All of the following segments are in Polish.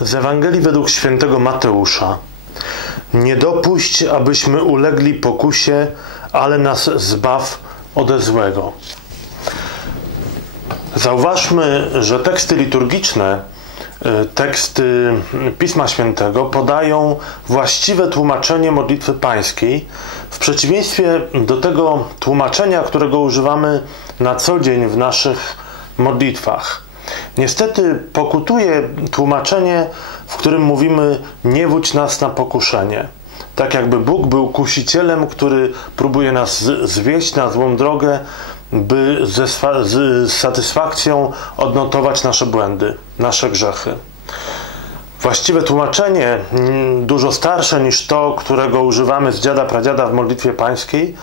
Z Ewangelii według świętego Mateusza. Nie dopuść, abyśmy ulegli pokusie, ale nas zbaw ode złego. Zauważmy, że teksty liturgiczne, y, teksty Pisma Świętego podają właściwe tłumaczenie modlitwy pańskiej, w przeciwieństwie do tego tłumaczenia, którego używamy na co dzień w naszych modlitwach. Niestety pokutuje tłumaczenie, w którym mówimy: Nie wódź nas na pokuszenie. Tak jakby Bóg był kusicielem, który próbuje nas zwieść na złą drogę, by ze, z satysfakcją odnotować nasze błędy, nasze grzechy. Właściwe tłumaczenie, mm, dużo starsze niż to, którego używamy z dziada pradziada w modlitwie pańskiej,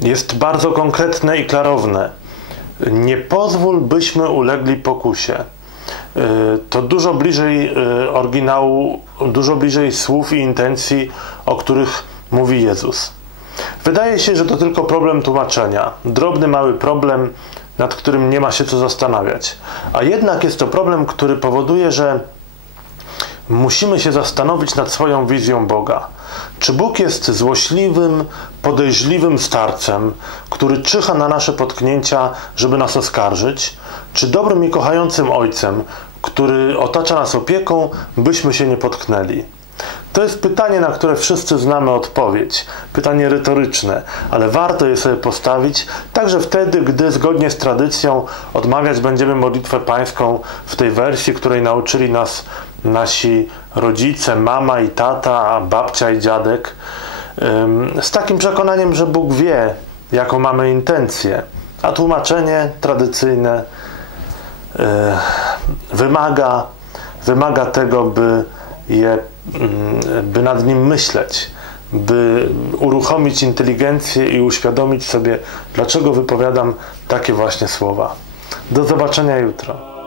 jest bardzo konkretne i klarowne. Nie pozwól, byśmy ulegli pokusie. Y, to dużo bliżej y, oryginału, dużo bliżej słów i intencji, o których mówi Jezus. Wydaje się, że to tylko problem tłumaczenia. Drobny, mały problem, nad którym nie ma się co zastanawiać. A jednak jest to problem, który powoduje, że musimy się zastanowić nad swoją wizją Boga. Czy Bóg jest złośliwym, podejrzliwym starcem, który czyha na nasze potknięcia, żeby nas oskarżyć? Czy dobrym i kochającym ojcem, który otacza nas opieką, byśmy się nie potknęli? To jest pytanie, na które wszyscy znamy odpowiedź. Pytanie retoryczne, ale warto je sobie postawić, także wtedy, gdy zgodnie z tradycją odmawiać będziemy modlitwę pańską w tej wersji, której nauczyli nas nasi rodzice, mama i tata, babcia i dziadek, z takim przekonaniem, że Bóg wie, jaką mamy intencję, a tłumaczenie tradycyjne e, wymaga, wymaga tego, by je, mm, by nad nim myśleć, by uruchomić inteligencję i uświadomić sobie, dlaczego wypowiadam takie właśnie słowa. Do zobaczenia jutro.